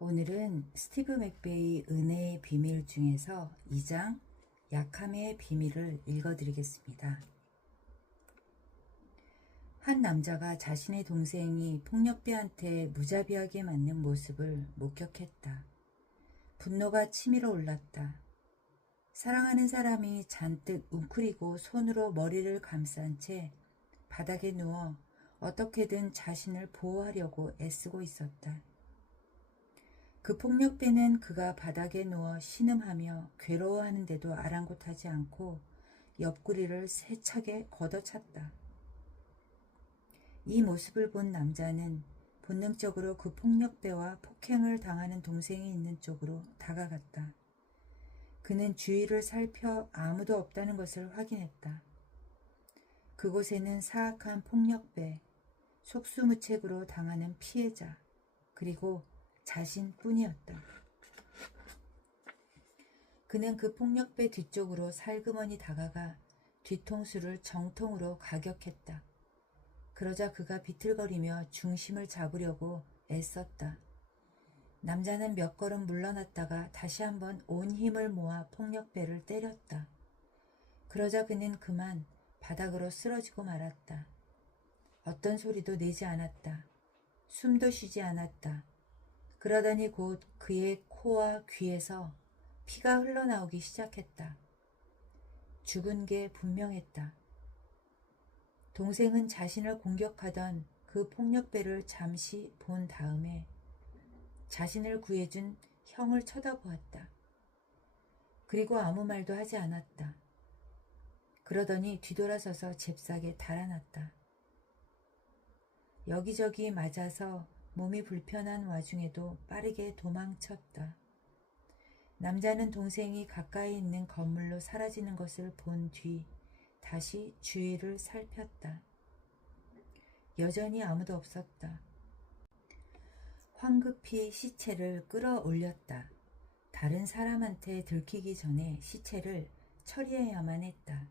오늘은 스티브 맥베이 은혜의 비밀 중에서 2장 약함의 비밀을 읽어드리겠습니다. 한 남자가 자신의 동생이 폭력배한테 무자비하게 맞는 모습을 목격했다. 분노가 치밀어 올랐다. 사랑하는 사람이 잔뜩 웅크리고 손으로 머리를 감싼 채 바닥에 누워 어떻게든 자신을 보호하려고 애쓰고 있었다. 그 폭력배는 그가 바닥에 누워 신음하며 괴로워하는데도 아랑곳하지 않고 옆구리를 세차게 걷어찼다. 이 모습을 본 남자는 본능적으로 그 폭력배와 폭행을 당하는 동생이 있는 쪽으로 다가갔다. 그는 주위를 살펴 아무도 없다는 것을 확인했다. 그곳에는 사악한 폭력배, 속수무책으로 당하는 피해자, 그리고 자신뿐이었다. 그는 그 폭력배 뒤쪽으로 살그머니 다가가 뒤통수를 정통으로 가격했다. 그러자 그가 비틀거리며 중심을 잡으려고 애썼다. 남자는 몇 걸음 물러났다가 다시 한번 온 힘을 모아 폭력배를 때렸다. 그러자 그는 그만 바닥으로 쓰러지고 말았다. 어떤 소리도 내지 않았다. 숨도 쉬지 않았다. 그러더니 곧 그의 코와 귀에서 피가 흘러나오기 시작했다. 죽은 게 분명했다. 동생은 자신을 공격하던 그 폭력배를 잠시 본 다음에 자신을 구해준 형을 쳐다보았다. 그리고 아무 말도 하지 않았다. 그러더니 뒤돌아서서 잽싸게 달아났다. 여기저기 맞아서 몸이 불편한 와중에도 빠르게 도망쳤다. 남자는 동생이 가까이 있는 건물로 사라지는 것을 본 뒤 다시 주위를 살폈다. 여전히 아무도 없었다. 황급히 시체를 끌어올렸다. 다른 사람한테 들키기 전에 시체를 처리해야만 했다.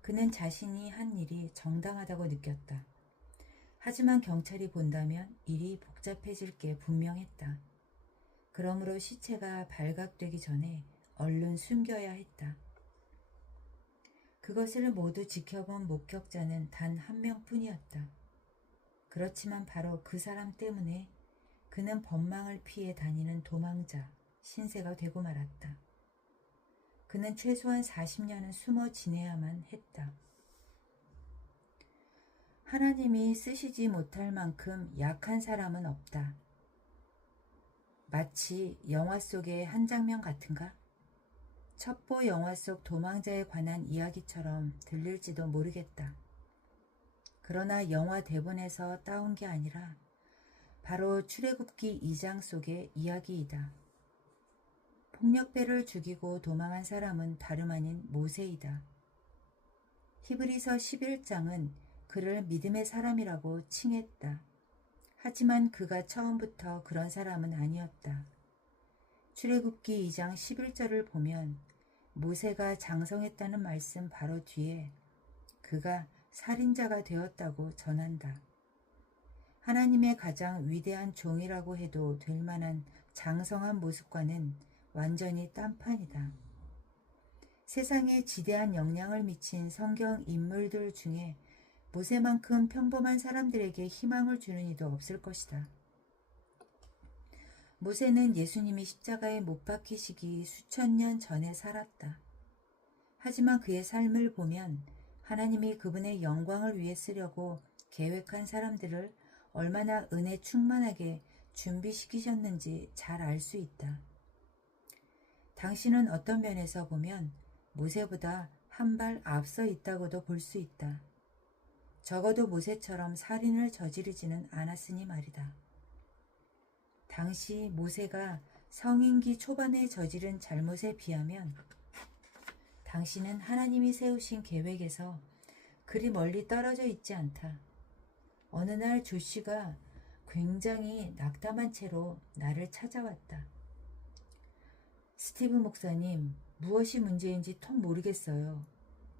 그는 자신이 한 일이 정당하다고 느꼈다. 하지만 경찰이 본다면 일이 복잡해질 게 분명했다. 그러므로 시체가 발각되기 전에 얼른 숨겨야 했다. 그것을 모두 지켜본 목격자는 단 한 명뿐이었다. 그렇지만 바로 그 사람 때문에 그는 법망을 피해 다니는 도망자, 신세가 되고 말았다. 그는 최소한 40년은 숨어 지내야만 했다. 하나님이 쓰시지 못할 만큼 약한 사람은 없다. 마치 영화 속의 한 장면 같은가? 첩보 영화 속 도망자에 관한 이야기처럼 들릴지도 모르겠다. 그러나 영화 대본에서 따온 게 아니라 바로 출애굽기 2장 속의 이야기이다. 폭력배를 죽이고 도망한 사람은 다름 아닌 모세이다. 히브리서 11장은 그를 믿음의 사람이라고 칭했다. 하지만 그가 처음부터 그런 사람은 아니었다. 출애굽기 2장 11절을 보면 모세가 장성했다는 말씀 바로 뒤에 그가 살인자가 되었다고 전한다. 하나님의 가장 위대한 종이라고 해도 될 만한 장성한 모습과는 완전히 딴판이다. 세상에 지대한 영향을 미친 성경 인물들 중에 모세만큼 평범한 사람들에게 희망을 주는 이도 없을 것이다. 모세는 예수님이 십자가에 못 박히시기 수천 년 전에 살았다. 하지만 그의 삶을 보면 하나님이 그분의 영광을 위해 쓰려고 계획한 사람들을 얼마나 은혜 충만하게 준비시키셨는지 잘 알 수 있다. 당신은 어떤 면에서 보면 모세보다 한 발 앞서 있다고도 볼 수 있다. 적어도 모세처럼 살인을 저지르지는 않았으니 말이다. 당시 모세가 성인기 초반에 저지른 잘못에 비하면 당신은 하나님이 세우신 계획에서 그리 멀리 떨어져 있지 않다. 어느 날 조씨가 굉장히 낙담한 채로 나를 찾아왔다. 스티브 목사님, 무엇이 문제인지 통 모르겠어요.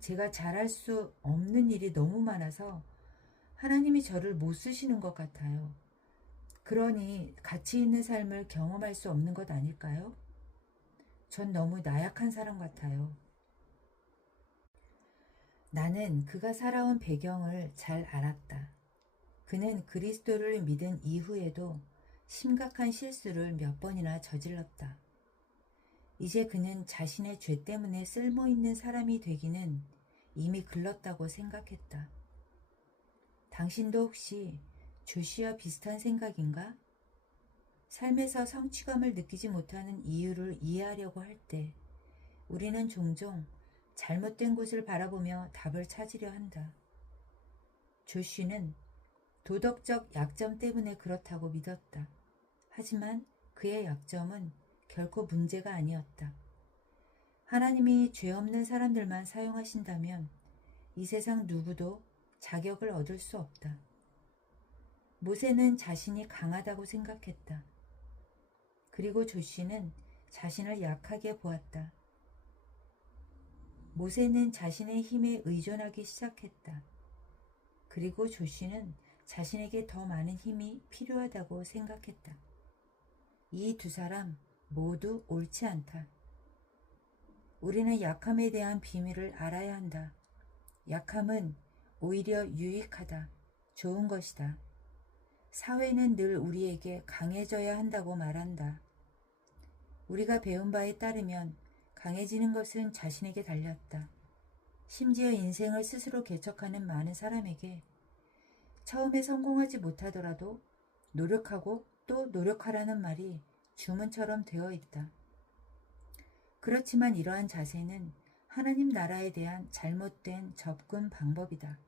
제가 잘할 수 없는 일이 너무 많아서 하나님이 저를 못 쓰시는 것 같아요. 그러니 가치 있는 삶을 경험할 수 없는 것 아닐까요? 전 너무 나약한 사람 같아요. 나는 그가 살아온 배경을 잘 알았다. 그는 그리스도를 믿은 이후에도 심각한 실수를 몇 번이나 저질렀다. 이제 그는 자신의 죄 때문에 쓸모있는 사람이 되기는 이미 글렀다고 생각했다. 당신도 혹시 조시와 비슷한 생각인가? 삶에서 성취감을 느끼지 못하는 이유를 이해하려고 할 때 우리는 종종 잘못된 곳을 바라보며 답을 찾으려 한다. 조시는 도덕적 약점 때문에 그렇다고 믿었다. 하지만 그의 약점은 결코 문제가 아니었다. 하나님이 죄 없는 사람들만 사용하신다면 이 세상 누구도 자격을 얻을 수 없다. 모세는 자신이 강하다고 생각했다. 그리고 조시는 자신을 약하게 보았다. 모세는 자신의 힘에 의존하기 시작했다. 그리고 조시는 자신에게 더 많은 힘이 필요하다고 생각했다. 이 두 사람 모두 옳지 않다. 우리는 약함에 대한 비밀을 알아야 한다. 약함은 오히려 유익하다. 좋은 것이다. 사회는 늘 우리에게 강해져야 한다고 말한다. 우리가 배운 바에 따르면 강해지는 것은 자신에게 달렸다. 심지어 인생을 스스로 개척하는 많은 사람에게 처음에 성공하지 못하더라도 노력하고 또 노력하라는 말이 주문처럼 되어 있다. 그렇지만 이러한 자세는 하나님 나라에 대한 잘못된 접근 방법이다.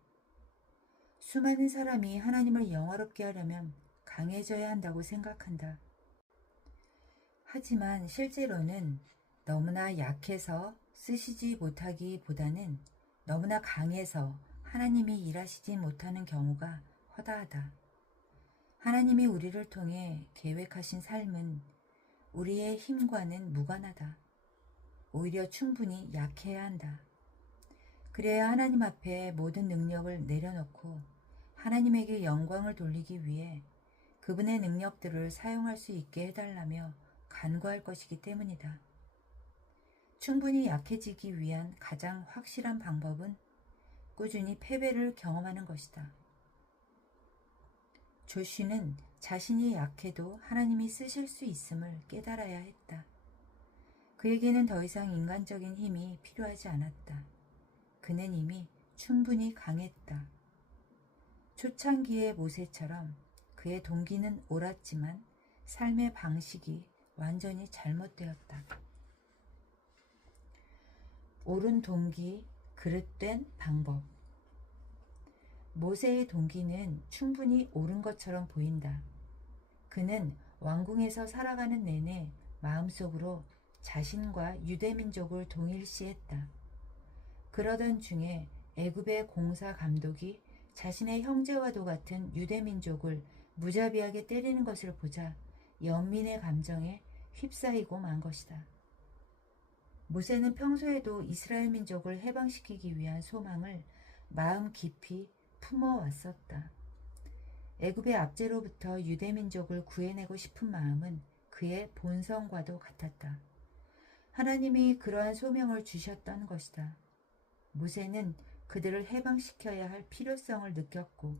수많은 사람이 하나님을 영화롭게 하려면 강해져야 한다고 생각한다. 하지만 실제로는 너무나 약해서 쓰시지 못하기보다는 너무나 강해서 하나님이 일하시지 못하는 경우가 허다하다. 하나님이 우리를 통해 계획하신 삶은 우리의 힘과는 무관하다. 오히려 충분히 약해야 한다. 그래야 하나님 앞에 모든 능력을 내려놓고 하나님에게 영광을 돌리기 위해 그분의 능력들을 사용할 수 있게 해달라며 간구할 것이기 때문이다. 충분히 약해지기 위한 가장 확실한 방법은 꾸준히 패배를 경험하는 것이다. 조시는 자신이 약해도 하나님이 쓰실 수 있음을 깨달아야 했다. 그에게는 더 이상 인간적인 힘이 필요하지 않았다. 그는 이미 충분히 강했다. 초창기의 모세처럼 그의 동기는 옳았지만 삶의 방식이 완전히 잘못되었다. 옳은 동기, 그릇된 방법. 모세의 동기는 충분히 옳은 것처럼 보인다. 그는 왕궁에서 살아가는 내내 마음속으로 자신과 유대민족을 동일시했다. 그러던 중에 애굽의 공사 감독이 자신의 형제와도 같은 유대민족을 무자비하게 때리는 것을 보자 연민의 감정에 휩싸이고 만 것이다. 모세는 평소에도 이스라엘 민족을 해방시키기 위한 소망을 마음 깊이 품어왔었다. 애굽의 압제로부터 유대민족을 구해내고 싶은 마음은 그의 본성과도 같았다. 하나님이 그러한 소명을 주셨던 것이다. 모세는 그들을 해방시켜야 할 필요성을 느꼈고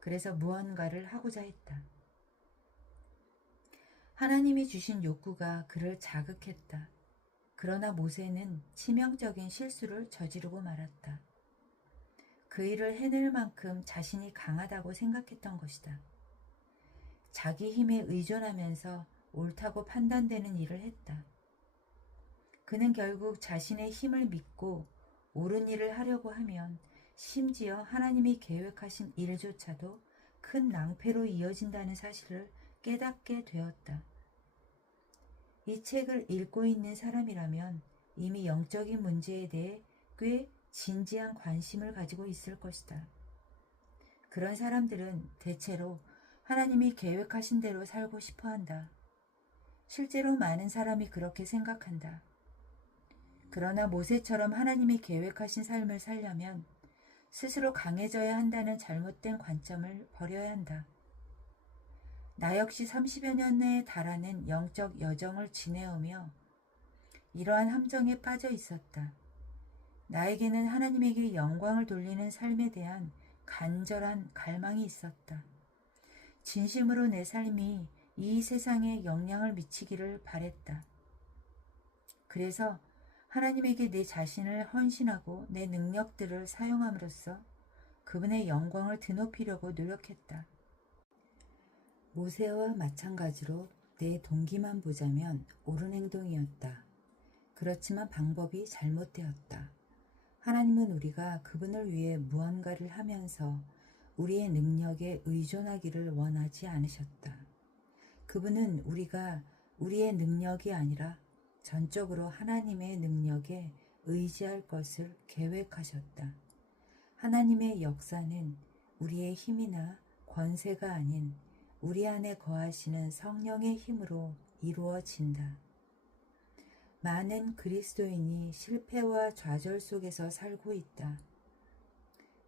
그래서 무언가를 하고자 했다. 하나님이 주신 욕구가 그를 자극했다. 그러나 모세는 치명적인 실수를 저지르고 말았다. 그 일을 해낼 만큼 자신이 강하다고 생각했던 것이다. 자기 힘에 의존하면서 옳다고 판단되는 일을 했다. 그는 결국 자신의 힘을 믿고 옳은 일을 하려고 하면 심지어 하나님이 계획하신 일조차도 큰 낭패로 이어진다는 사실을 깨닫게 되었다. 이 책을 읽고 있는 사람이라면 이미 영적인 문제에 대해 꽤 진지한 관심을 가지고 있을 것이다. 그런 사람들은 대체로 하나님이 계획하신 대로 살고 싶어 한다. 실제로 많은 사람이 그렇게 생각한다. 그러나 모세처럼 하나님이 계획하신 삶을 살려면 스스로 강해져야 한다는 잘못된 관점을 버려야 한다. 나 역시 30여 년에 달하는 영적 여정을 지내오며 이러한 함정에 빠져 있었다. 나에게는 하나님에게 영광을 돌리는 삶에 대한 간절한 갈망이 있었다. 진심으로 내 삶이 이 세상에 영향을 미치기를 바랬다. 그래서 하나님에게 내 자신을 헌신하고 내 능력들을 사용함으로써 그분의 영광을 드높이려고 노력했다. 모세와 마찬가지로 내 동기만 보자면 옳은 행동이었다. 그렇지만 방법이 잘못되었다. 하나님은 우리가 그분을 위해 무언가를 하면서 우리의 능력에 의존하기를 원하지 않으셨다. 그분은 우리가 우리의 능력이 아니라 전적으로 하나님의 능력에 의지할 것을 계획하셨다. 하나님의 역사는 우리의 힘이나 권세가 아닌 우리 안에 거하시는 성령의 힘으로 이루어진다. 많은 그리스도인이 실패와 좌절 속에서 살고 있다.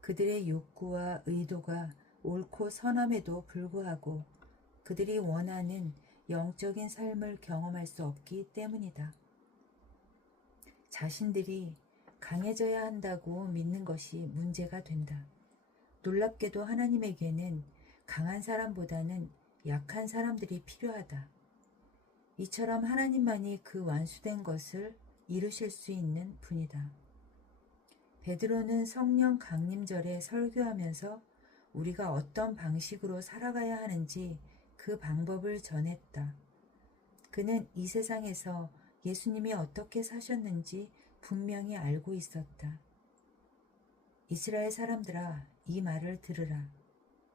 그들의 욕구와 의도가 옳고 선함에도 불구하고 그들이 원하는 영적인 삶을 경험할 수 없기 때문이다. 자신들이 강해져야 한다고 믿는 것이 문제가 된다. 놀랍게도 하나님에게는 강한 사람보다는 약한 사람들이 필요하다. 이처럼 하나님만이 그 완수된 것을 이루실 수 있는 분이다. 베드로는 성령 강림절에 설교하면서 우리가 어떤 방식으로 살아가야 하는지 그 방법을 전했다. 그는 이 세상에서 예수님이 어떻게 사셨는지 분명히 알고 있었다. 이스라엘 사람들아, 이 말을 들으라.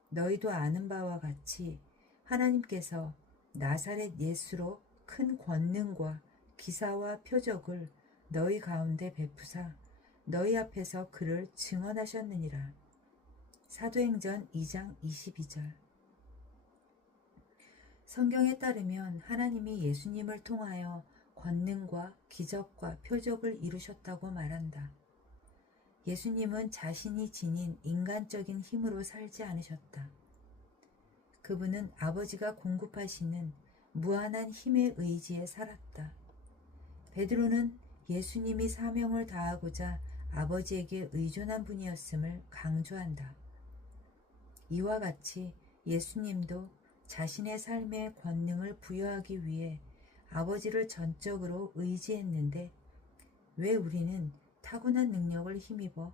너희도 아는 바와 같이 하나님께서 나사렛 예수로 큰 권능과 기사와 표적을 너희 가운데 베푸사 너희 앞에서 그를 증언하셨느니라. 사도행전 2장 22절. 성경에 따르면 하나님이 예수님을 통하여 권능과 기적과 표적을 이루셨다고 말한다. 예수님은 자신이 지닌 인간적인 힘으로 살지 않으셨다. 그분은 아버지가 공급하시는 무한한 힘의 의지에 살았다. 베드로는 예수님이 사명을 다하고자 아버지에게 의존한 분이었음을 강조한다. 이와 같이 예수님도 자신의 삶에 권능을 부여하기 위해 아버지를 전적으로 의지했는데 왜 우리는 타고난 능력을 힘입어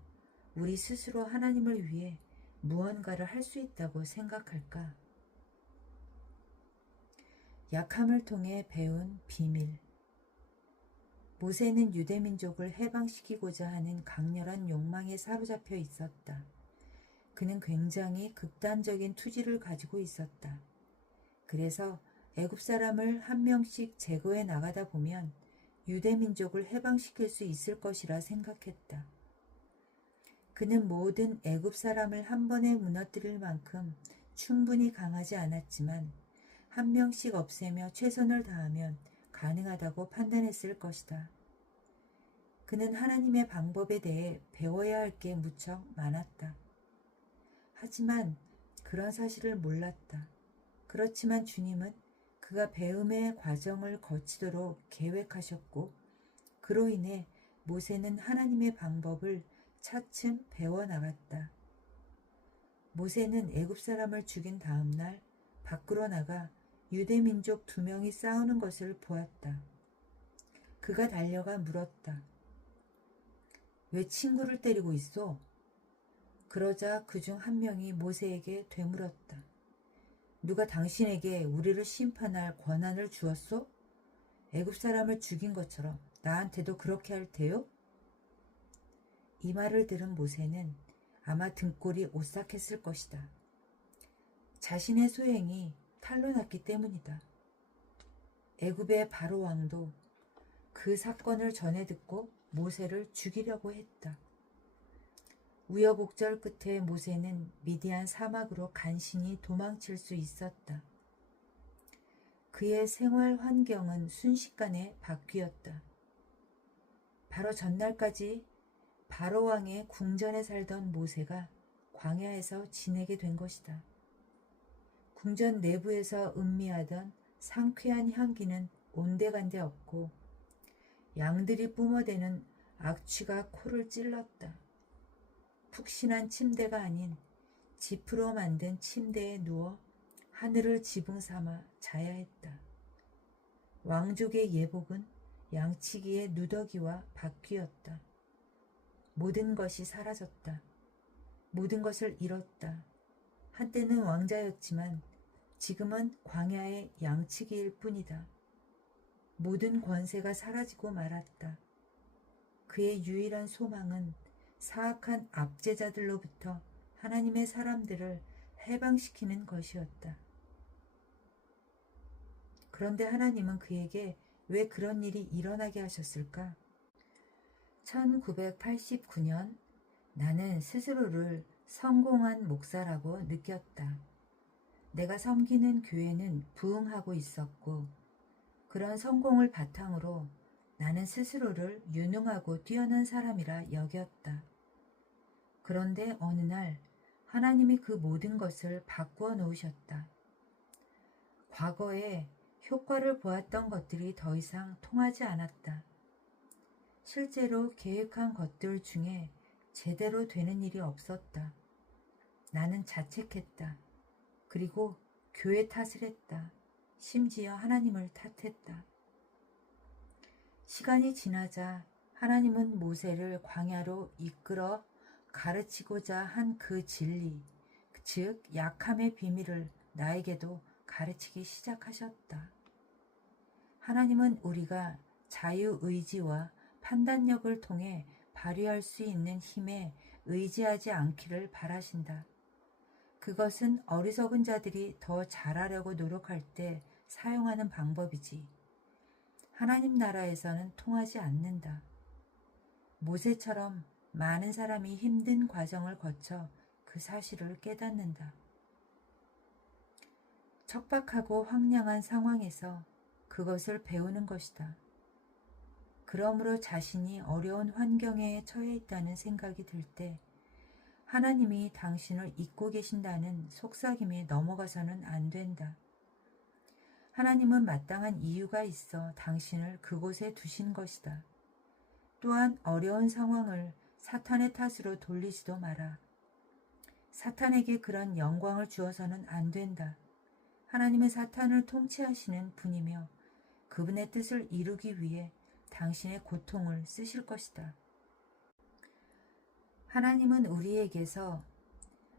우리 스스로 하나님을 위해 무언가를 할 수 있다고 생각할까? 약함을 통해 배운 비밀. 모세는 유대민족을 해방시키고자 하는 강렬한 욕망에 사로잡혀 있었다. 그는 굉장히 극단적인 투지를 가지고 있었다. 그래서 애굽 사람을 한 명씩 제거해 나가다 보면 유대민족을 해방시킬 수 있을 것이라 생각했다. 그는 모든 애굽 사람을 한 번에 무너뜨릴 만큼 충분히 강하지 않았지만 한 명씩 없애며 최선을 다하면 가능하다고 판단했을 것이다. 그는 하나님의 방법에 대해 배워야 할 게 무척 많았다. 하지만 그런 사실을 몰랐다. 그렇지만 주님은 그가 배움의 과정을 거치도록 계획하셨고 그로 인해 모세는 하나님의 방법을 차츰 배워나갔다. 모세는 애굽 사람을 죽인 다음 날 밖으로 나가 유대민족 2명이 싸우는 것을 보았다. 그가 달려가 물었다. 왜 친구를 때리고 있어? 그러자 그중 한 명이 모세에게 되물었다. 누가 당신에게 우리를 심판할 권한을 주었소? 애굽 사람을 죽인 것처럼 나한테도 그렇게 할 테요? 이 말을 들은 모세는 아마 등골이 오싹했을 것이다. 자신의 소행이 탈로 났기 때문이다. 애굽의 바로 왕도 그 사건을 전해 듣고 모세를 죽이려고 했다. 우여곡절 끝에 모세는 미디안 사막으로 간신히 도망칠 수 있었다. 그의 생활 환경은 순식간에 바뀌었다. 바로 전날까지 바로 왕의 궁전에 살던 모세가 광야에서 지내게 된 것이다. 궁전 내부에서 음미하던 상쾌한 향기는 온데간데 없고 양들이 뿜어대는 악취가 코를 찔렀다. 푹신한 침대가 아닌 지프로 만든 침대에 누워 하늘을 지붕 삼아 자야 했다. 왕족의 예복은 양치기의 누더기와 바퀴였다. 모든 것이 사라졌다. 모든 것을 잃었다. 한때는 왕자였지만 지금은 광야의 양치기일 뿐이다. 모든 권세가 사라지고 말았다. 그의 유일한 소망은 사악한 압제자들로부터 하나님의 사람들을 해방시키는 것이었다. 그런데 하나님은 그에게 왜 그런 일이 일어나게 하셨을까? 1989년 나는 스스로를 성공한 목사라고 느꼈다. 내가 섬기는 교회는 부흥하고 있었고 그런 성공을 바탕으로 나는 스스로를 유능하고 뛰어난 사람이라 여겼다. 그런데 어느 날 하나님이 그 모든 것을 바꾸어 놓으셨다. 과거에 효과를 보았던 것들이 더 이상 통하지 않았다. 실제로 계획한 것들 중에 제대로 되는 일이 없었다. 나는 자책했다. 그리고 교회 탓을 했다. 심지어 하나님을 탓했다. 시간이 지나자 하나님은 모세를 광야로 이끌어 가르치고자 한 그 진리, 즉 약함의 비밀을 나에게도 가르치기 시작하셨다. 하나님은 우리가 자유의지와 판단력을 통해 발휘할 수 있는 힘에 의지하지 않기를 바라신다. 그것은 어리석은 자들이 더 잘하려고 노력할 때 사용하는 방법이지. 하나님 나라에서는 통하지 않는다. 모세처럼 많은 사람이 힘든 과정을 거쳐 그 사실을 깨닫는다. 척박하고 황량한 상황에서 그것을 배우는 것이다. 그러므로 자신이 어려운 환경에 처해 있다는 생각이 들 때 하나님이 당신을 잊고 계신다는 속삭임에 넘어가서는 안 된다. 하나님은 마땅한 이유가 있어 당신을 그곳에 두신 것이다. 또한 어려운 상황을 사탄의 탓으로 돌리지도 마라. 사탄에게 그런 영광을 주어서는 안 된다. 하나님은 사탄을 통치하시는 분이며 그분의 뜻을 이루기 위해 당신의 고통을 쓰실 것이다. 하나님은 우리에게서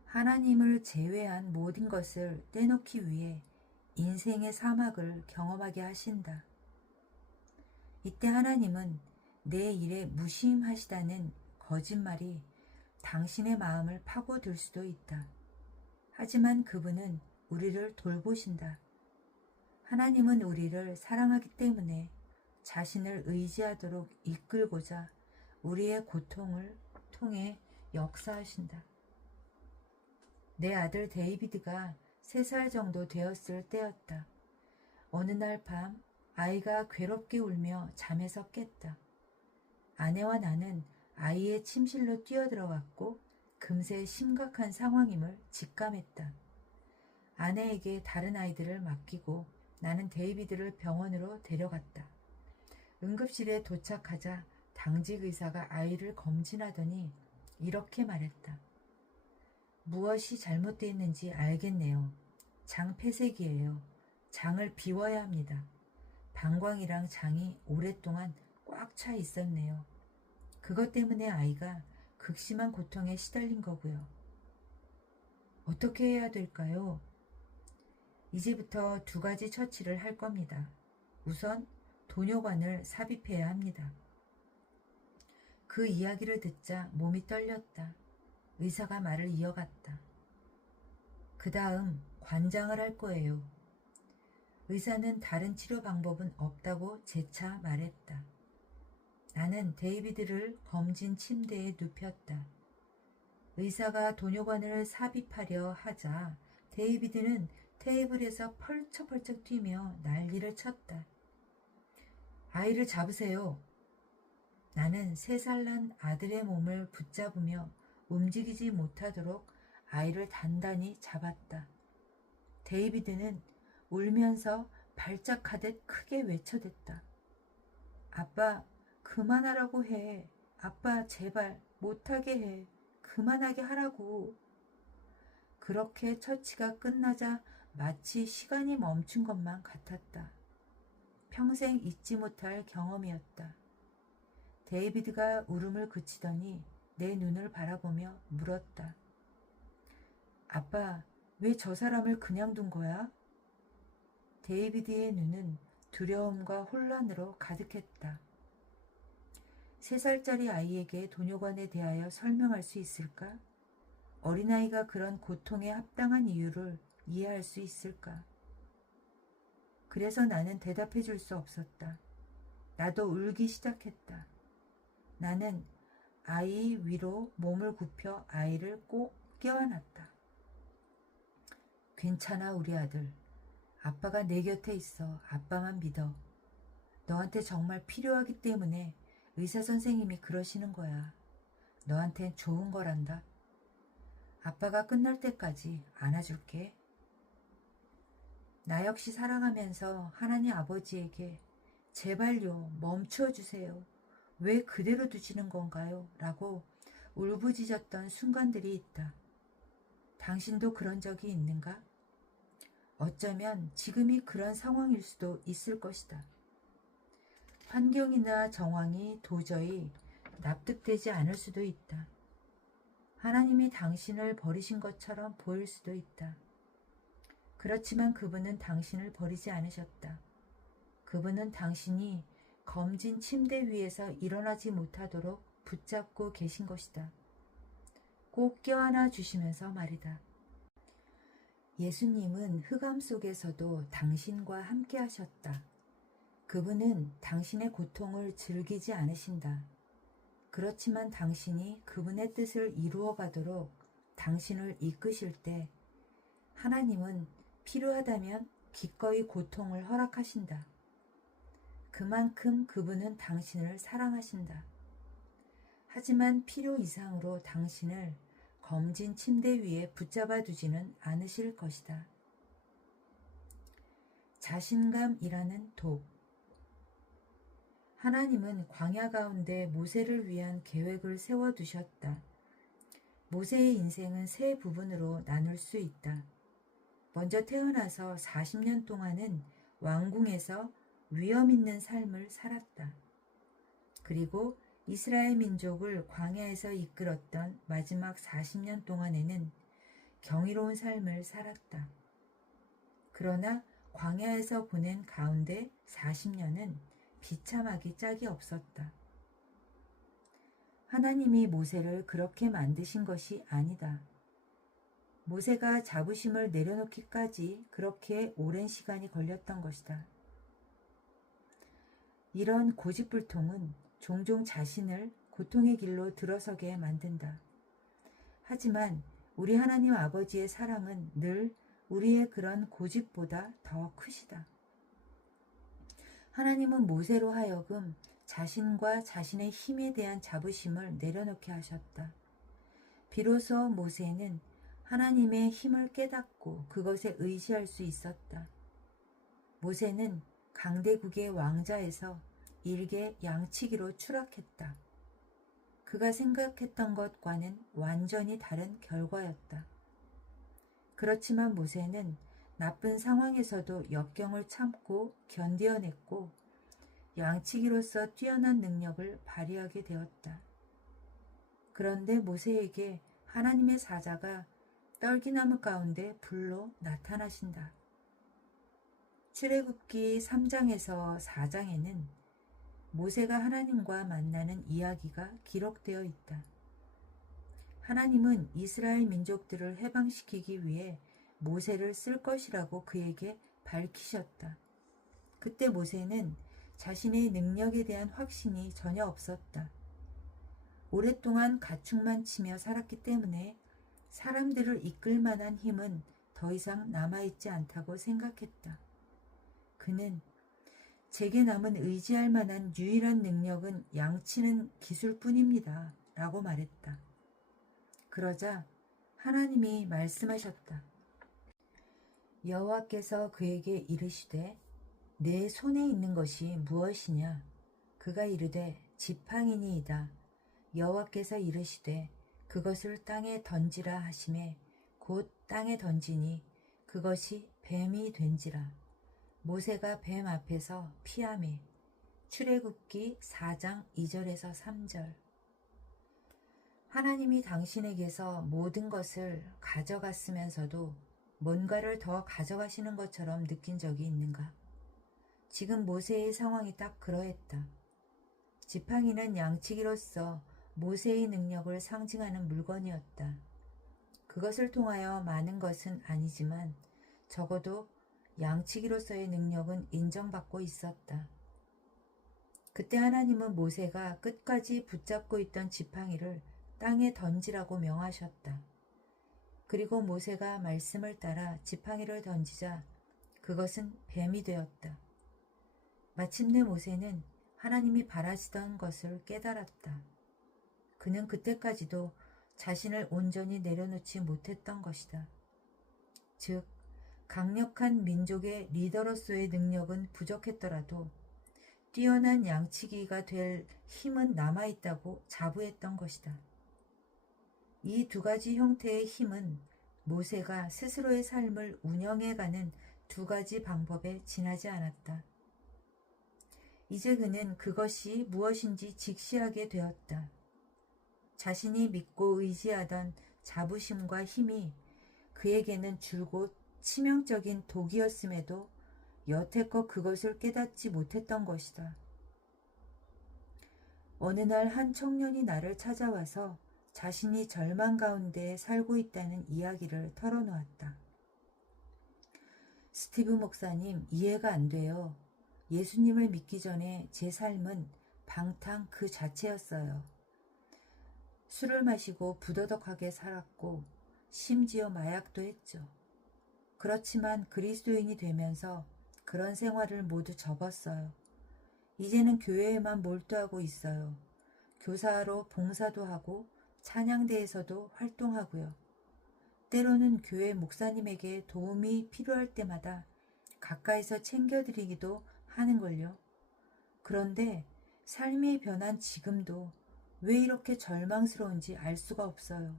하나님을 제외한 모든 것을 떼놓기 위해 인생의 사막을 경험하게 하신다. 이때 하나님은 내 일에 무심하시다는 거짓말이 당신의 마음을 파고들 수도 있다. 하지만 그분은 우리를 돌보신다. 하나님은 우리를 사랑하기 때문에 자신을 의지하도록 이끌고자 우리의 고통을 통해 역사하신다. 내 아들 데이비드가 3살 정도 되었을 때였다. 어느 날 밤 아이가 괴롭게 울며 잠에서 깼다. 아내와 나는 아이의 침실로 뛰어들어갔고 금세 심각한 상황임을 직감했다. 아내에게 다른 아이들을 맡기고 나는 데이비드를 병원으로 데려갔다. 응급실에 도착하자 당직 의사가 아이를 검진하더니 이렇게 말했다. 무엇이 잘못되었는지 알겠네요. 장폐색이에요. 장을 비워야 합니다. 방광이랑 장이 오랫동안 꽉 차 있었네요. 그것 때문에 아이가 극심한 고통에 시달린 거고요. 어떻게 해야 될까요? 이제부터 2가지 처치를 할 겁니다. 우선 도뇨관을 삽입해야 합니다. 그 이야기를 듣자 몸이 떨렸다. 의사가 말을 이어갔다. 그 다음 관장을 할 거예요. 의사는 다른 치료 방법은 없다고 재차 말했다. 나는 데이비드를 검진 침대에 눕혔다. 의사가 도뇨관을 삽입하려 하자 데이비드는 테이블에서 펄쩍펄쩍 뛰며 난리를 쳤다. 아이를 잡으세요. 나는 3살 난 아들의 몸을 붙잡으며 움직이지 못하도록 아이를 단단히 잡았다. 데이비드는 울면서 발작하듯 크게 외쳐댔다. 아빠, 그만하라고 해. 아빠, 제발 못하게 해. 그만하게 하라고. 그렇게 처치가 끝나자 마치 시간이 멈춘 것만 같았다. 평생 잊지 못할 경험이었다. 데이비드가 울음을 그치더니 내 눈을 바라보며 물었다. 아빠, 왜 저 사람을 그냥 둔 거야? 데이비드의 눈은 두려움과 혼란으로 가득했다. 3살짜리 아이에게 도뇨관에 대하여 설명할 수 있을까? 어린아이가 그런 고통에 합당한 이유를 이해할 수 있을까? 그래서 나는 대답해 줄 수 없었다. 나도 울기 시작했다. 나는 아이 위로 몸을 굽혀 아이를 꼭 껴안았다. 괜찮아, 우리 아들. 아빠가 내 곁에 있어. 아빠만 믿어. 너한테 정말 필요하기 때문에 의사 선생님이 그러시는 거야. 너한텐 좋은 거란다. 아빠가 끝날 때까지 안아줄게. 나 역시 살아가면서 하나님 아버지에게 제발요, 멈춰주세요. 왜 그대로 두시는 건가요? 라고 울부짖었던 순간들이 있다. 당신도 그런 적이 있는가? 어쩌면 지금이 그런 상황일 수도 있을 것이다. 환경이나 정황이 도저히 납득되지 않을 수도 있다. 하나님이 당신을 버리신 것처럼 보일 수도 있다. 그렇지만 그분은 당신을 버리지 않으셨다. 그분은 당신이 검진 침대 위에서 일어나지 못하도록 붙잡고 계신 것이다. 꼭 껴안아 주시면서 말이다. 예수님은 흑암 속에서도 당신과 함께 하셨다. 그분은 당신의 고통을 즐기지 않으신다. 그렇지만 당신이 그분의 뜻을 이루어 가도록 당신을 이끄실 때 하나님은 필요하다면 기꺼이 고통을 허락하신다. 그만큼 그분은 당신을 사랑하신다. 하지만 필요 이상으로 당신을 검진 침대 위에 붙잡아 두지는 않으실 것이다. 자신감이라는 독. 하나님은 광야 가운데 모세를 위한 계획을 세워두셨다. 모세의 인생은 3부분으로 나눌 수 있다. 먼저 태어나서 40년 동안은 왕궁에서 위험 있는 삶을 살았다. 그리고 이스라엘 민족을 광야에서 이끌었던 마지막 40년 동안에는 경이로운 삶을 살았다. 그러나 광야에서 보낸 가운데 40년은 비참하기 짝이 없었다. 하나님이 모세를 그렇게 만드신 것이 아니다. 모세가 자부심을 내려놓기까지 그렇게 오랜 시간이 걸렸던 것이다. 이런 고집불통은 종종 자신을 고통의 길로 들어서게 만든다. 하지만 우리 하나님 아버지의 사랑은 늘 우리의 그런 고집보다 더 크시다. 하나님은 모세로 하여금 자신과 자신의 힘에 대한 자부심을 내려놓게 하셨다. 비로소 모세는 하나님의 힘을 깨닫고 그것에 의지할 수 있었다. 모세는 강대국의 왕자에서 일개 양치기로 추락했다. 그가 생각했던 것과는 완전히 다른 결과였다. 그렇지만 모세는 나쁜 상황에서도 역경을 참고 견뎌냈고 양치기로서 뛰어난 능력을 발휘하게 되었다. 그런데 모세에게 하나님의 사자가 떨기나무 가운데 불로 나타나신다. 출애굽기 3장에서 4장에는 모세가 하나님과 만나는 이야기가 기록되어 있다. 하나님은 이스라엘 민족들을 해방시키기 위해 모세를 쓸 것이라고 그에게 밝히셨다. 그때 모세는 자신의 능력에 대한 확신이 전혀 없었다. 오랫동안 가축만 치며 살았기 때문에 사람들을 이끌 만한 힘은 더 이상 남아있지 않다고 생각했다. 그는 제게 남은 의지할 만한 유일한 능력은 양치는 기술뿐입니다. 라고 말했다. 그러자 하나님이 말씀하셨다. 여호와께서 그에게 이르시되 내 손에 있는 것이 무엇이냐? 그가 이르되 지팡이니이다. 여호와께서 이르시되 그것을 땅에 던지라 하시매 곧 땅에 던지니 그것이 뱀이 된지라. 모세가 뱀 앞에서 피하매. 출애굽기 4장 2절에서 3절. 하나님이 당신에게서 모든 것을 가져갔으면서도 뭔가를 더 가져가시는 것처럼 느낀 적이 있는가? 지금 모세의 상황이 딱 그러했다. 지팡이는 양치기로서 모세의 능력을 상징하는 물건이었다. 그것을 통하여 많은 것은 아니지만 적어도 양치기로서의 능력은 인정받고 있었다. 그때 하나님은 모세가 끝까지 붙잡고 있던 지팡이를 땅에 던지라고 명하셨다. 그리고 모세가 말씀을 따라 지팡이를 던지자 그것은 뱀이 되었다. 마침내 모세는 하나님이 바라시던 것을 깨달았다. 그는 그때까지도 자신을 온전히 내려놓지 못했던 것이다. 즉, 강력한 민족의 리더로서의 능력은 부족했더라도 뛰어난 양치기가 될 힘은 남아있다고 자부했던 것이다. 이 두 가지 형태의 힘은 모세가 스스로의 삶을 운영해가는 두 가지 방법에 지나지 않았다. 이제 그는 그것이 무엇인지 직시하게 되었다. 자신이 믿고 의지하던 자부심과 힘이 그에게는 줄곧 치명적인 독이었음에도 여태껏 그것을 깨닫지 못했던 것이다. 어느 날 한 청년이 나를 찾아와서 자신이 절망 가운데 살고 있다는 이야기를 털어놓았다. 스티브 목사님, 이해가 안 돼요. 예수님을 믿기 전에 제 삶은 방탕 그 자체였어요. 술을 마시고 부도덕하게 살았고 심지어 마약도 했죠. 그렇지만 그리스도인이 되면서 그런 생활을 모두 접었어요. 이제는 교회에만 몰두하고 있어요. 교사로 봉사도 하고 찬양대에서도 활동하고요. 때로는 교회 목사님에게 도움이 필요할 때마다 가까이서 챙겨드리기도 하는걸요. 그런데 삶이 변한 지금도 왜 이렇게 절망스러운지 알 수가 없어요.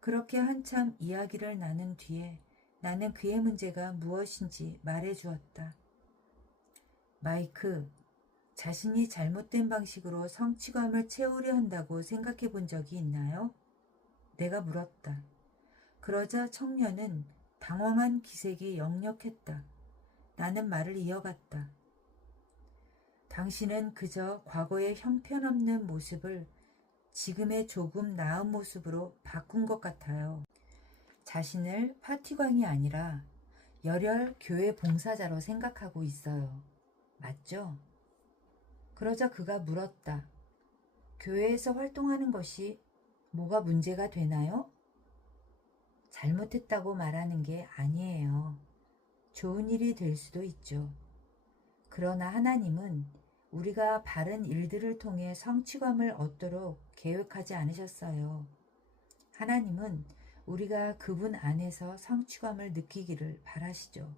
그렇게 한참 이야기를 나눈 뒤에 나는 그의 문제가 무엇인지 말해주었다. 마이크, 자신이 잘못된 방식으로 성취감을 채우려 한다고 생각해 본 적이 있나요? 내가 물었다. 그러자 청년은 당황한 기색이 역력했다. 나는 말을 이어갔다. 당신은 그저 과거의 형편없는 모습을 지금의 조금 나은 모습으로 바꾼 것 같아요. 자신을 파티광이 아니라 열혈 교회 봉사자로 생각하고 있어요. 맞죠? 그러자 그가 물었다. 교회에서 활동하는 것이 뭐가 문제가 되나요? 잘못했다고 말하는 게 아니에요. 좋은 일이 될 수도 있죠. 그러나 하나님은 우리가 바른 일들을 통해 성취감을 얻도록 계획하지 않으셨어요. 하나님은 우리가 그분 안에서 성취감을 느끼기를 바라시죠.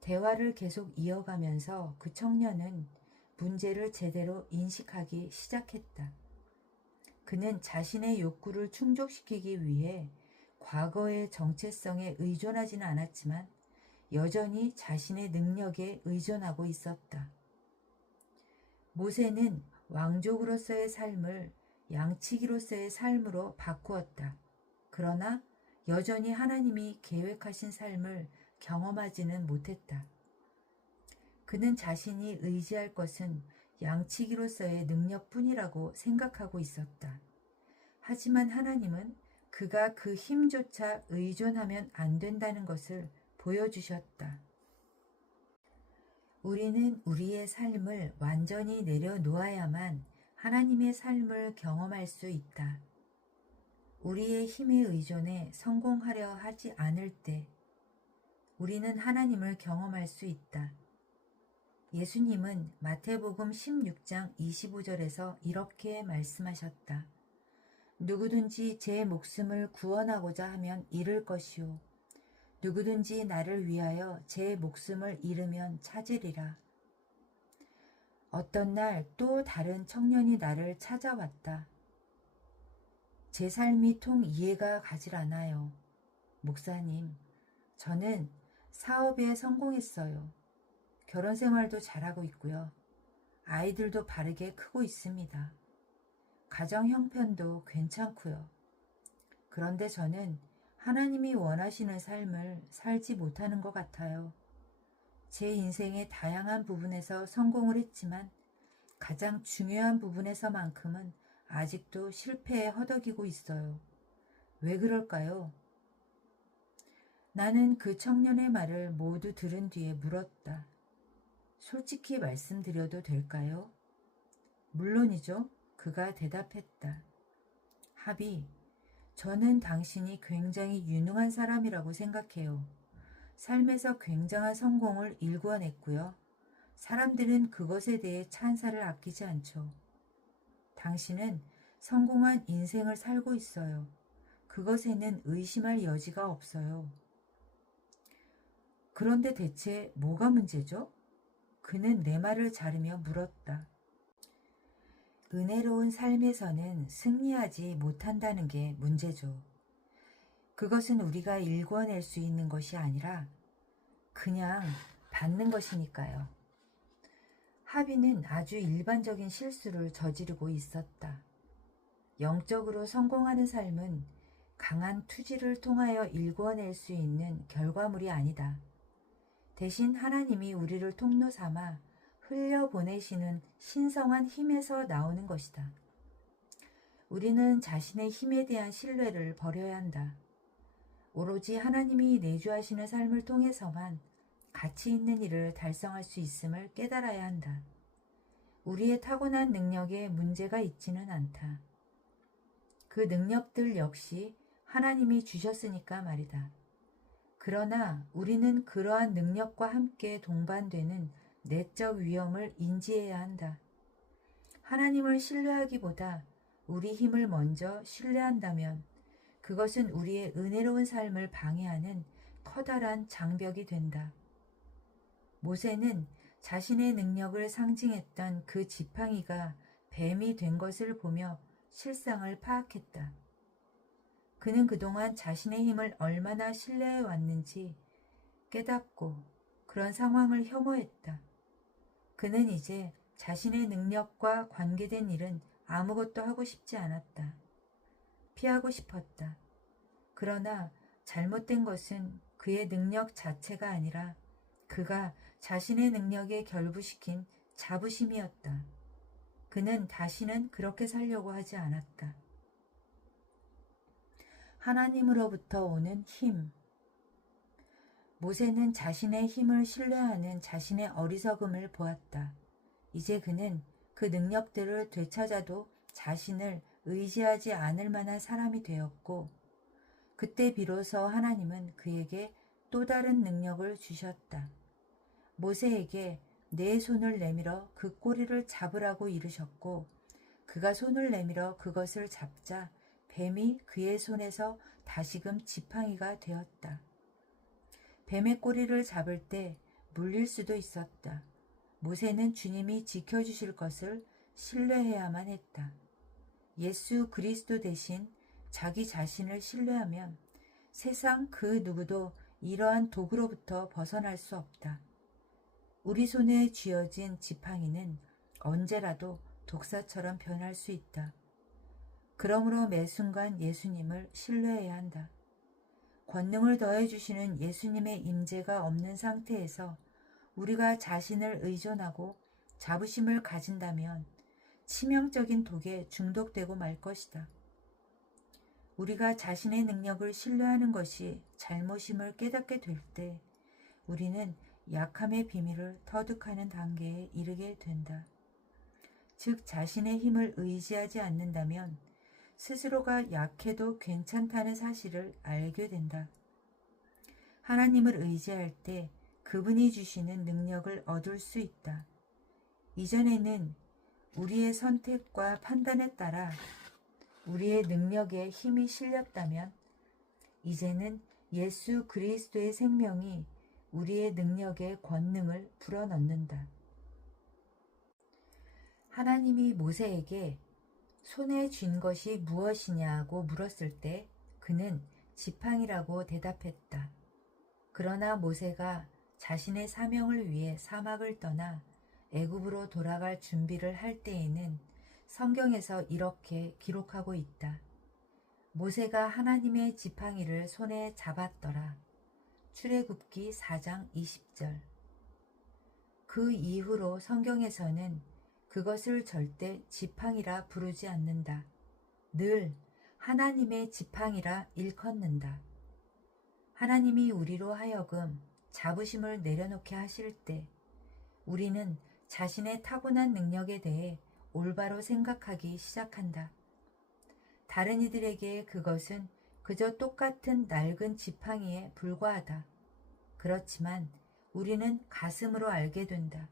대화를 계속 이어가면서 그 청년은 문제를 제대로 인식하기 시작했다. 그는 자신의 욕구를 충족시키기 위해 과거의 정체성에 의존하지는 않았지만 여전히 자신의 능력에 의존하고 있었다. 모세는 왕족으로서의 삶을 양치기로서의 삶으로 바꾸었다. 그러나 여전히 하나님이 계획하신 삶을 경험하지는 못했다. 그는 자신이 의지할 것은 양치기로서의 능력뿐이라고 생각하고 있었다. 하지만 하나님은 그가 그 힘조차 의존하면 안 된다는 것을 보여주셨다. 우리는 우리의 삶을 완전히 내려놓아야만 하나님의 삶을 경험할 수 있다. 우리의 힘에 의존해 성공하려 하지 않을 때 우리는 하나님을 경험할 수 있다. 예수님은 마태복음 16장 25절에서 이렇게 말씀하셨다. 누구든지 제 목숨을 구원하고자 하면 잃을 것이요 누구든지 나를 위하여 제 목숨을 잃으면 찾으리라. 어떤 날 또 다른 청년이 나를 찾아왔다. 제 삶이 통 이해가 가질 않아요. 목사님, 저는 사업에 성공했어요. 결혼 생활도 잘하고 있고요. 아이들도 바르게 크고 있습니다. 가정 형편도 괜찮고요. 그런데 저는 하나님이 원하시는 삶을 살지 못하는 것 같아요. 제 인생의 다양한 부분에서 성공을 했지만 가장 중요한 부분에서만큼은 아직도 실패에 허덕이고 있어요. 왜 그럴까요? 나는 그 청년의 말을 모두 들은 뒤에 물었다. 솔직히 말씀드려도 될까요? 물론이죠. 그가 대답했다. 하비, 저는 당신이 굉장히 유능한 사람이라고 생각해요. 삶에서 굉장한 성공을 일궈냈고요. 사람들은 그것에 대해 찬사를 아끼지 않죠. 당신은 성공한 인생을 살고 있어요. 그것에는 의심할 여지가 없어요. 그런데 대체 뭐가 문제죠? 그는 내 말을 자르며 물었다. 은혜로운 삶에서는 승리하지 못한다는 게 문제죠. 그것은 우리가 일궈낼 수 있는 것이 아니라 그냥 받는 것이니까요. 하비는 아주 일반적인 실수를 저지르고 있었다. 영적으로 성공하는 삶은 강한 투지를 통하여 일궈낼 수 있는 결과물이 아니다. 대신 하나님이 우리를 통로 삼아 흘려보내시는 신성한 힘에서 나오는 것이다. 우리는 자신의 힘에 대한 신뢰를 버려야 한다. 오로지 하나님이 내주하시는 삶을 통해서만 가치 있는 일을 달성할 수 있음을 깨달아야 한다. 우리의 타고난 능력에 문제가 있지는 않다. 그 능력들 역시 하나님이 주셨으니까 말이다. 그러나 우리는 그러한 능력과 함께 동반되는 내적 위험을 인지해야 한다. 하나님을 신뢰하기보다 우리 힘을 먼저 신뢰한다면 그것은 우리의 은혜로운 삶을 방해하는 커다란 장벽이 된다. 모세는 자신의 능력을 상징했던 그 지팡이가 뱀이 된 것을 보며 실상을 파악했다. 그는 그동안 자신의 힘을 얼마나 신뢰해 왔는지 깨닫고 그런 상황을 혐오했다. 그는 이제 자신의 능력과 관계된 일은 아무것도 하고 싶지 않았다. 피하고 싶었다. 그러나 잘못된 것은 그의 능력 자체가 아니라 그가 자신의 능력에 결부시킨 자부심이었다. 그는 다시는 그렇게 살려고 하지 않았다. 하나님으로부터 오는 힘. 모세는 자신의 힘을 신뢰하는 자신의 어리석음을 보았다. 이제 그는 그 능력들을 되찾아도 자신을 의지하지 않을 만한 사람이 되었고, 그때 비로소 하나님은 그에게 또 다른 능력을 주셨다. 모세에게 내 손을 내밀어 그 꼬리를 잡으라고 이르셨고, 그가 손을 내밀어 그것을 잡자 뱀이 그의 손에서 다시금 지팡이가 되었다. 뱀의 꼬리를 잡을 때 물릴 수도 있었다. 모세는 주님이 지켜주실 것을 신뢰해야만 했다. 예수 그리스도 대신 자기 자신을 신뢰하면 세상 그 누구도 이러한 독으로부터 벗어날 수 없다. 우리 손에 쥐어진 지팡이는 언제라도 독사처럼 변할 수 있다. 그러므로 매 순간 예수님을 신뢰해야 한다. 권능을 더해주시는 예수님의 임재가 없는 상태에서 우리가 자신을 의존하고 자부심을 가진다면 치명적인 독에 중독되고 말 것이다. 우리가 자신의 능력을 신뢰하는 것이 잘못임을 깨닫게 될 때 우리는 약함의 비밀을 터득하는 단계에 이르게 된다. 즉 자신의 힘을 의지하지 않는다면 스스로가 약해도 괜찮다는 사실을 알게 된다. 하나님을 의지할 때 그분이 주시는 능력을 얻을 수 있다. 이전에는 우리의 선택과 판단에 따라 우리의 능력에 힘이 실렸다면 이제는 예수 그리스도의 생명이 우리의 능력에 권능을 불어넣는다. 하나님이 모세에게 손에 쥔 것이 무엇이냐고 물었을 때 그는 지팡이라고 대답했다. 그러나 모세가 자신의 사명을 위해 사막을 떠나 애굽으로 돌아갈 준비를 할 때에는 성경에서 이렇게 기록하고 있다. 모세가 하나님의 지팡이를 손에 잡았더라. 출애굽기 4장 20절. 그 이후로 성경에서는 그것을 절대 지팡이라 부르지 않는다. 늘 하나님의 지팡이라 일컫는다. 하나님이 우리로 하여금 자부심을 내려놓게 하실 때 우리는 자신의 타고난 능력에 대해 올바로 생각하기 시작한다. 다른 이들에게 그것은 그저 똑같은 낡은 지팡이에 불과하다. 그렇지만 우리는 가슴으로 알게 된다.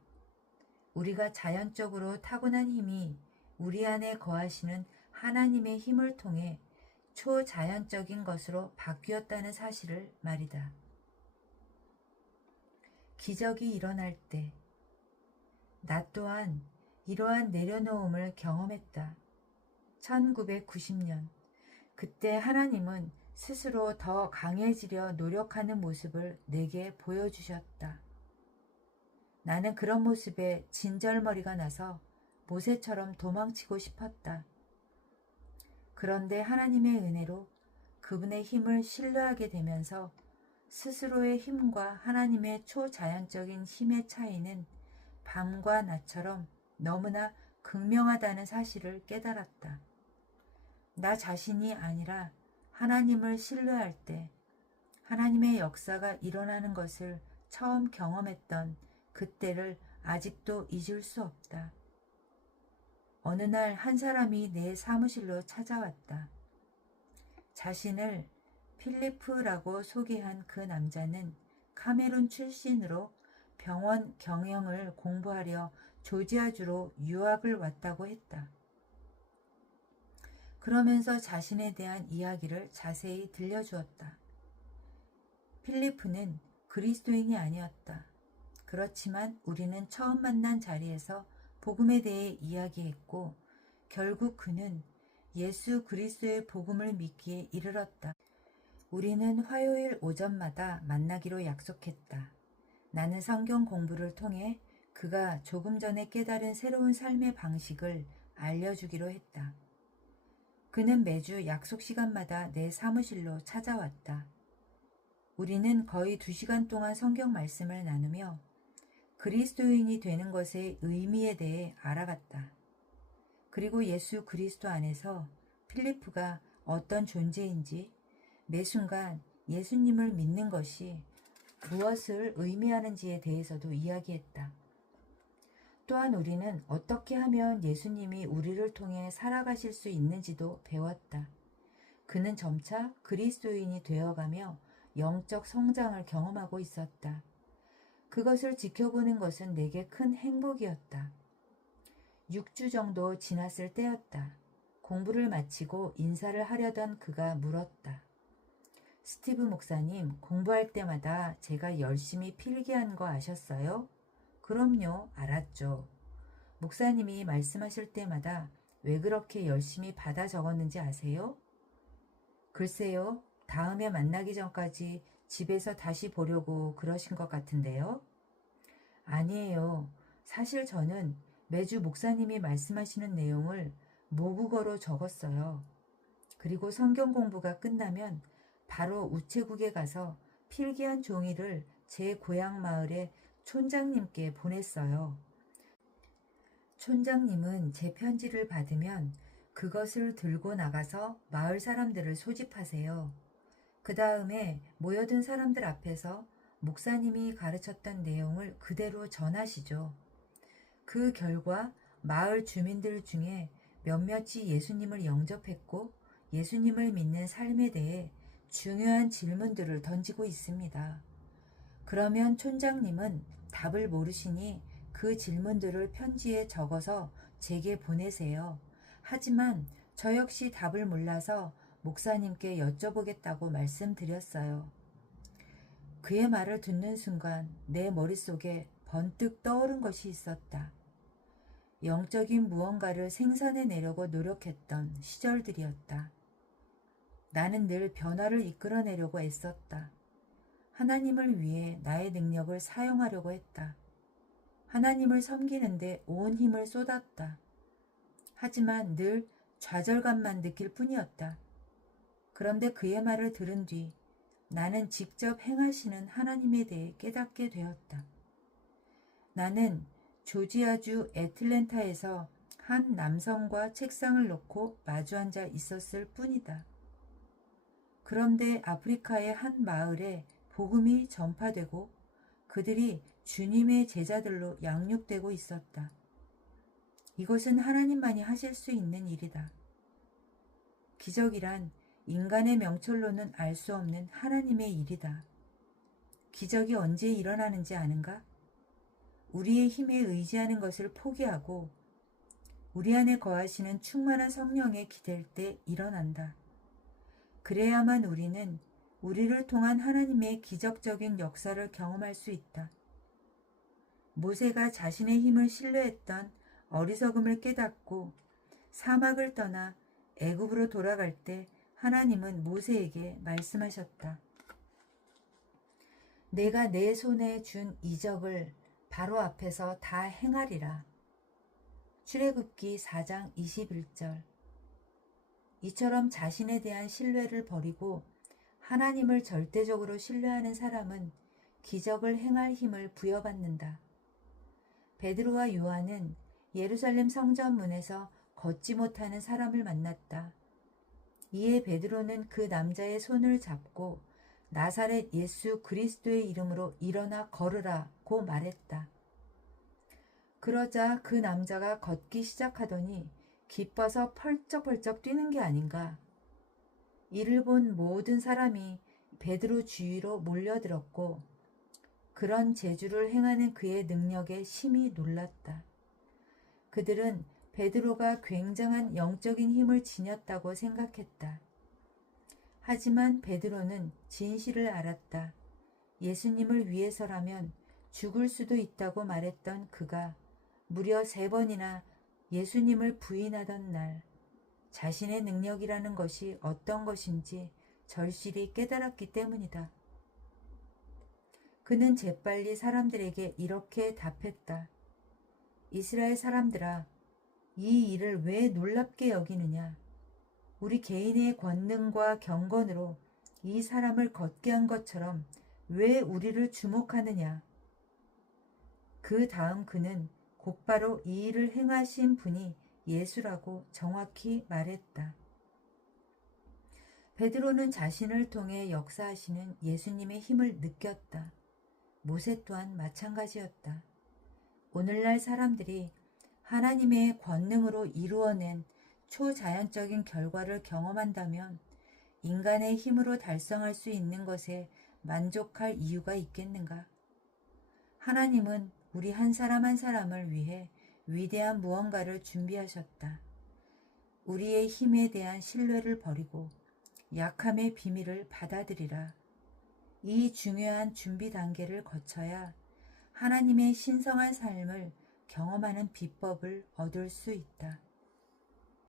우리가 자연적으로 타고난 힘이 우리 안에 거하시는 하나님의 힘을 통해 초자연적인 것으로 바뀌었다는 사실을 말이다. 기적이 일어날 때 나 또한 이러한 내려놓음을 경험했다. 1990년 그때 하나님은 스스로 더 강해지려 노력하는 모습을 내게 보여주셨다. 나는 그런 모습에 진절머리가 나서 모세처럼 도망치고 싶었다. 그런데 하나님의 은혜로 그분의 힘을 신뢰하게 되면서 스스로의 힘과 하나님의 초자연적인 힘의 차이는 밤과 낮처럼 너무나 극명하다는 사실을 깨달았다. 나 자신이 아니라 하나님을 신뢰할 때 하나님의 역사가 일어나는 것을 처음 경험했던 그때를 아직도 잊을 수 없다. 어느 날 한 사람이 내 사무실로 찾아왔다. 자신을 필리프라고 소개한 그 남자는 카메룬 출신으로 병원 경영을 공부하려 조지아주로 유학을 왔다고 했다. 그러면서 자신에 대한 이야기를 자세히 들려주었다. 필리프는 그리스도인이 아니었다. 그렇지만 우리는 처음 만난 자리에서 복음에 대해 이야기했고 결국 그는 예수 그리스도의 복음을 믿기에 이르렀다. 우리는 화요일 오전마다 만나기로 약속했다. 나는 성경 공부를 통해 그가 조금 전에 깨달은 새로운 삶의 방식을 알려주기로 했다. 그는 매주 약속 시간마다 내 사무실로 찾아왔다. 우리는 거의 2시간 동안 성경 말씀을 나누며 그리스도인이 되는 것의 의미에 대해 알아갔다. 그리고 예수 그리스도 안에서 필리프가 어떤 존재인지 매 순간 예수님을 믿는 것이 무엇을 의미하는지에 대해서도 이야기했다. 또한 우리는 어떻게 하면 예수님이 우리를 통해 살아가실 수 있는지도 배웠다. 그는 점차 그리스도인이 되어가며 영적 성장을 경험하고 있었다. 그것을 지켜보는 것은 내게 큰 행복이었다. 6주 정도 지났을 때였다. 공부를 마치고 인사를 하려던 그가 물었다. 스티브 목사님, 공부할 때마다 제가 열심히 필기한 거 아셨어요? 그럼요, 알았죠. 목사님이 말씀하실 때마다 왜 그렇게 열심히 받아 적었는지 아세요? 글쎄요, 다음에 만나기 전까지 집에서 다시 보려고 그러신 것 같은데요. 아니에요. 사실 저는 매주 목사님이 말씀하시는 내용을 모국어로 적었어요. 그리고 성경 공부가 끝나면 바로 우체국에 가서 필기한 종이를 제 고향 마을의 촌장님께 보냈어요. 촌장님은 제 편지를 받으면 그것을 들고 나가서 마을 사람들을 소집하세요. 그 다음에 모여든 사람들 앞에서 목사님이 가르쳤던 내용을 그대로 전하시죠. 그 결과 마을 주민들 중에 몇몇이 예수님을 영접했고 예수님을 믿는 삶에 대해 중요한 질문들을 던지고 있습니다. 그러면 촌장님은 답을 모르시니 그 질문들을 편지에 적어서 제게 보내세요. 하지만 저 역시 답을 몰라서 목사님께 여쭤보겠다고 말씀드렸어요. 그의 말을 듣는 순간 내 머릿속에 번뜩 떠오른 것이 있었다. 영적인 무언가를 생산해내려고 노력했던 시절들이었다. 나는 늘 변화를 이끌어내려고 애썼다. 하나님을 위해 나의 능력을 사용하려고 했다. 하나님을 섬기는데 온 힘을 쏟았다. 하지만 늘 좌절감만 느낄 뿐이었다. 그런데 그의 말을 들은 뒤 나는 직접 행하시는 하나님에 대해 깨닫게 되었다. 나는 조지아주 애틀랜타에서 한 남성과 책상을 놓고 마주 앉아 있었을 뿐이다. 그런데 아프리카의 한 마을에 복음이 전파되고 그들이 주님의 제자들로 양육되고 있었다. 이것은 하나님만이 하실 수 있는 일이다. 기적이란 인간의 명철로는 알 수 없는 하나님의 일이다. 기적이 언제 일어나는지 아는가? 우리의 힘에 의지하는 것을 포기하고 우리 안에 거하시는 충만한 성령에 기댈 때 일어난다. 그래야만 우리는 우리를 통한 하나님의 기적적인 역사를 경험할 수 있다. 모세가 자신의 힘을 신뢰했던 어리석음을 깨닫고 사막을 떠나 애굽으로 돌아갈 때 하나님은 모세에게 말씀하셨다. 내가 내 손에 준 이적을 바로 앞에서 다 행하리라. 출애굽기 4장 21절. 이처럼 자신에 대한 신뢰를 버리고 하나님을 절대적으로 신뢰하는 사람은 기적을 행할 힘을 부여받는다. 베드로와 요한은 예루살렘 성전문에서 걷지 못하는 사람을 만났다. 이에 베드로는 그 남자의 손을 잡고 나사렛 예수 그리스도의 이름으로 일어나 걸으라고 말했다. 그러자 그 남자가 걷기 시작하더니 기뻐서 펄쩍펄쩍 뛰는 게 아닌가. 이를 본 모든 사람이 베드로 주위로 몰려들었고 그런 재주를 행하는 그의 능력에 심히 놀랐다. 그들은 베드로가 굉장한 영적인 힘을 지녔다고 생각했다. 하지만 베드로는 진실을 알았다. 예수님을 위해서라면 죽을 수도 있다고 말했던 그가 무려 3번이나 예수님을 부인하던 날 자신의 능력이라는 것이 어떤 것인지 절실히 깨달았기 때문이다. 그는 재빨리 사람들에게 이렇게 답했다. 이스라엘 사람들아, 이 일을 왜 놀랍게 여기느냐? 우리 개인의 권능과 경건으로 이 사람을 걷게 한 것처럼 왜 우리를 주목하느냐? 그 다음 그는 곧바로 이 일을 행하신 분이 예수라고 정확히 말했다. 베드로는 자신을 통해 역사하시는 예수님의 힘을 느꼈다. 모세 또한 마찬가지였다. 오늘날 사람들이 하나님의 권능으로 이루어낸 초자연적인 결과를 경험한다면 인간의 힘으로 달성할 수 있는 것에 만족할 이유가 있겠는가? 하나님은 우리 한 사람 한 사람을 위해 위대한 무언가를 준비하셨다. 우리의 힘에 대한 신뢰를 버리고 약함의 비밀을 받아들이라. 이 중요한 준비 단계를 거쳐야 하나님의 신성한 삶을 경험하는 비법을 얻을 수 있다.